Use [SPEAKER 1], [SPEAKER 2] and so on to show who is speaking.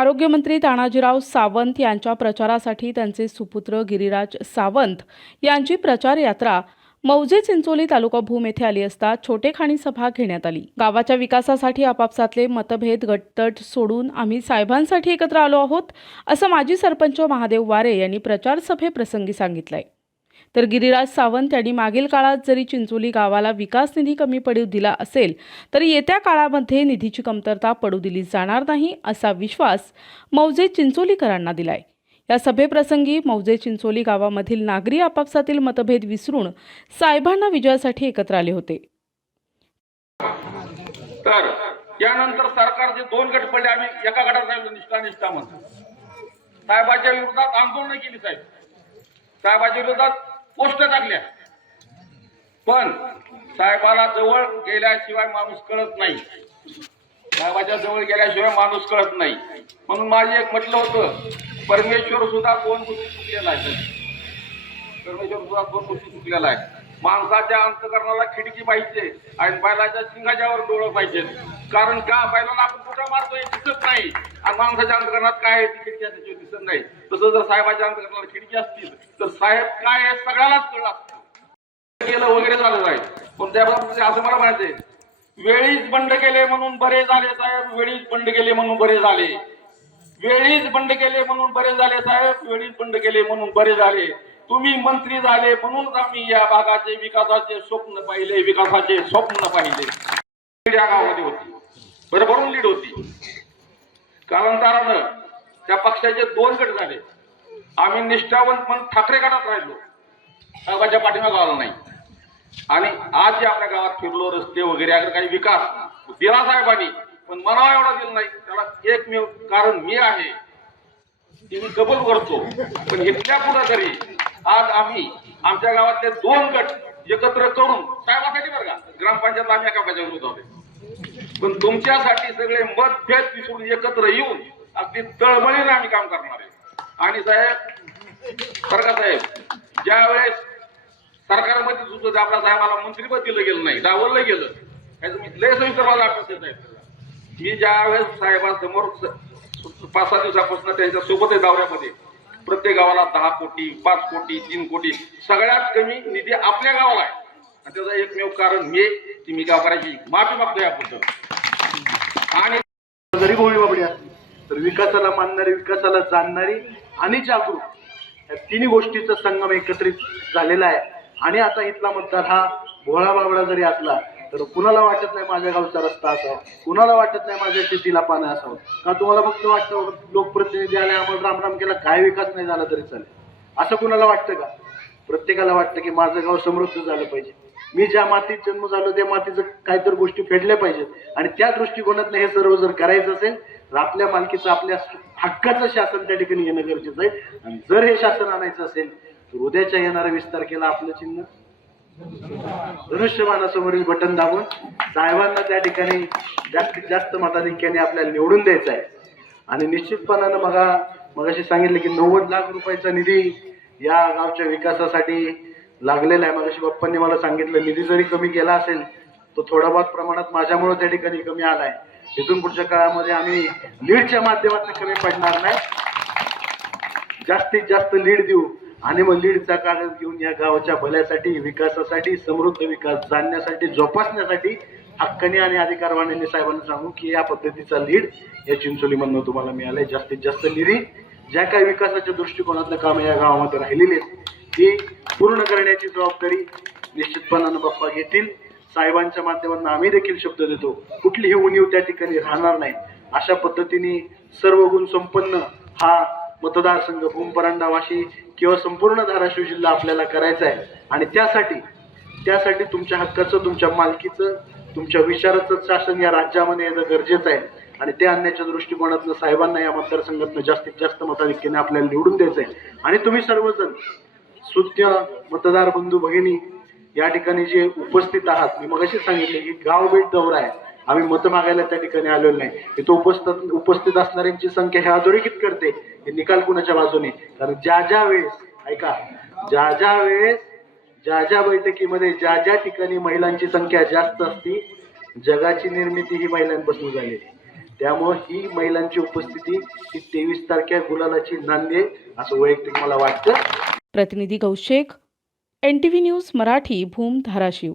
[SPEAKER 1] आरोग्यमंत्री तानाजीराव सावंत यांच्या प्रचारासाठी त्यांचे सुपुत्र गिरिराज सावंत यांची प्रचार यात्रा मौजे चिंचोली तालुका भूम येथे आली असता छोटेखानी सभा घेण्यात आली. गावाच्या विकासासाठी आपापसातले मतभेद गटतट सोडून आम्ही साहेबांसाठी एकत्र आलो आहोत असं माजी सरपंच महादेव वारे यांनी प्रचार सभेप्रसंगी सांगितलंय. तर गिरिराज सावंत यांनी मागील काळात जरी चिंचोली गावाला विकास निधी कमी पडू दिला असेल तरी येत्या काळामध्ये निधीची कमतरता पडू दिली जाणार नाही असा विश्वास मौजे चिंचोलीकरांना दिलाय. या सभेप्रसंगी मौजे चिंचोली गावामधील नागरी आपापसातील मतभेद विसरून साहेबांना विजयासाठी एकत्र आले होते.
[SPEAKER 2] तर यानंतर सरकारचे दोन गट पडले आम्ही एका गटाचा निष्ठा निष्ठा म्हणतो साहेबाच्या विरोधात आंदोलन केली साहेब. साहेबाच्या विरोधात पोस्ट टाकल्या. पण साहेबाला जवळ गेल्याशिवाय माणूस कळत नाही. साहेबाच्या जवळ गेल्याशिवाय माणूस कळत नाही. म्हणून माझे एक म्हटलं होतं परमेश्वर सुद्धा दोन गोष्टी चुकलेला आहे परमेश्वर सुद्धा दोन गोष्टी चुकलेला आहे माणसाच्या अंतकरणाला खिडकी पाहिजे आणि बैलाच्या शिंगाच्यावर डोळं पाहिजे. कारण का? बैलाला आपण कुठं मारतोय दिसत नाही. आणि माणसाच्या अंतकरणात काय आहे ती खिडकी असायची दिसत नाही. तसं जर साहेबाच्या अंतकरणाला खिडकी असतील तर साहेब काय आहे? सगळ्यालाच कळलं असतं. केलं वगैरे झालं आहे पण त्या असं मला म्हणायचंय वेळीच बंड केले म्हणून बरे झाले साहेब वेळीच बंड केले म्हणून बरे झाले. वेळीच बंड केले म्हणून बरे झाले साहेब वेळीच बंड केले म्हणून बरे झाले. तुम्ही मंत्री झाले म्हणून आम्ही या भागाचे विकासाचे स्वप्न पाहिले विकासाचे स्वप्न पाहिले. या गावामध्ये होती. भरभरून लीड होती. कालांतरानं त्या पक्षाचे दोन गट झाले. आम्ही निष्ठावंत म्हणून ठाकरे गटात राहिलो. साहेबाच्या पाठीमागे आलो नाही. आणि आज जे आपल्या गावात फिरलो रस्ते वगैरे अगर काही विकास दिला साहेबांनी पण मनावा एवढा दिला नाही. त्याला एकमेव कारण मी आहे. ते मी कबूल करतो. पण इथल्या पुढे तरी आज आम्ही आमच्या गावातले दोन गट एकत्र करून साहेबासाठी बरं का ग्रामपंचायतला आम्ही एका पाहिजे होतो पण तुमच्यासाठी सगळे मतभेद विसरून एकत्र येऊन अगदी तळमळीनं आम्ही काम करणार आहे. आणि साहेब बरं का साहेब ज्या वेळेस सरकारमध्ये सुद्धा आपल्या साहेबाला मंत्रीपद दिलं गेलं नाही डावललं गेलं मी लय सविस्तर मला आठवत येत मी ज्या वेळेस साहेबांसमोर पाच सहा दिवसापासून त्यांच्यासोबत आहे दौऱ्यामध्ये प्रत्येक गावाला दहा कोटी पाच कोटी तीन कोटी सगळ्यात कमी निधी आपल्या गावाला आहे. आणि त्याचं एकमेव कारण हे की मी गावकऱ्याची माफी मागतो याबद्दल आणि
[SPEAKER 3] जरी गोळी बाबडी असली तर विकासाला मानणारी विकासाला जाणणारी आणि जागरूक या तिन्ही गोष्टीचा संगम एकत्रित झालेला आहे. आणि आता इथला मतदार हा भोळा बाबडा जरी असला तर कुणाला वाटत नाही माझ्या गावचा रस्ता असावा? कुणाला वाटत नाही माझ्या शेतीला पाणी असावं? का तुम्हाला फक्त वाटतं लोकप्रतिनिधी आले आम्हाला रामराम केला काय विकास नाही झाला तरी चालेल. असं कुणाला वाटतं का? प्रत्येकाला वाटतं की माझं गाव समृद्ध झालं पाहिजे. मी ज्या मातीत जन्म झालो त्या मातीचं काहीतरी गोष्टी फेडल्या पाहिजेत. आणि त्या दृष्टिकोनातनं हे सर्व जर करायचं असेल तर आपल्या मालकीचं आपल्या हक्काचं शासन त्या ठिकाणी येणं गरजेचं आहे. आणि जर हे शासन आणायचं असेल तर उद्याच्या येणाऱ्या विस्तार केला आपलं चिन्ह. धनुष्यबाणासमोरील बटन दाबून साहेबांना त्या ठिकाणी जास्तीत जास्त मताधिक्याने आपल्याला निवडून द्यायचं आहे. आणि निश्चितपणानं मगा मगाशी सांगितलं की नव्वद लाख रुपयाचा निधी या गावच्या विकासासाठी लागलेला आहे. मगाशी बाप्पांनी मला सांगितलं निधी जरी कमी केला असेल तो थोडा बहुत प्रमाणात माझ्यामुळे त्या ठिकाणी कमी आला आहे. इथून पुढच्या काळामध्ये आम्ही लीडच्या माध्यमातून कमी पडणार नाही. जास्तीत जास्त लीड देऊ. आणि मग लीडचा कागद घेऊन या गावाच्या भल्यासाठी विकासासाठी समृद्ध विकास जाणण्यासाठी जोपासण्यासाठी हक्काने आणि अधिकारवाण्यांनी साहेबांना सांगू की या पद्धतीचा लीड या चिंचोलीमधनं तुम्हाला मिळालाय. जास्तीत जास्त निधी ज्या काही विकासाच्या दृष्टिकोनातलं काम या गावामध्ये राहिलेली आहेत ती पूर्ण करण्याची जबाबदारी निश्चितपणानं बाप्पा घेतील. साहेबांच्या माध्यमातून आम्ही देखील शब्द देतो कुठलीही उणीव त्या ठिकाणी राहणार नाही. अशा पद्धतीने सर्व गुण संपन्न हा मतदारसंघ भूमपरांडा वाशी किंवा संपूर्ण धाराशिव जिल्हा आपल्याला करायचा आहे. आणि त्यासाठी त्यासाठी तुमच्या हक्काचं तुमच्या मालकीचं तुमच्या विचाराचं शासन या राज्यामध्ये येणं गरजेचं आहे. आणि ते आणण्याच्या दृष्टिकोनातनं साहेबांना या मतदारसंघातनं जास्तीत जास्त मताधिक्याने आपल्याला निवडून द्यायचं आहे. आणि तुम्ही सर्वजण सुज्ञ मतदार बंधू भगिनी या ठिकाणी जे उपस्थित आहात मी मगाशी सांगितले की गाव भेट दौरा आहे. आम्ही मत मागायला त्या ठिकाणी आलेलो नाही. इथं उपस्थित उपस्थित असणाऱ्यांची संख्या हे अधोरेखित करते. हे निकाल कुणाच्या बाजूने? कारण ज्या ज्या वेळेस ऐका ज्या ज्या वेळेस ज्या ज्या बैठकीमध्ये ज्या ज्या ठिकाणी महिलांची संख्या जास्त असती जगाची निर्मिती ही महिलांपासून झाली. त्यामुळं ही महिलांची उपस्थिती ही तेवीस तारख्या गुलालाची नांदी आहे असं वैयक्तिक मला वाटतं.
[SPEAKER 1] प्रतिनिधी Kaushik N T V news Marathi Bhoom Dharashiv.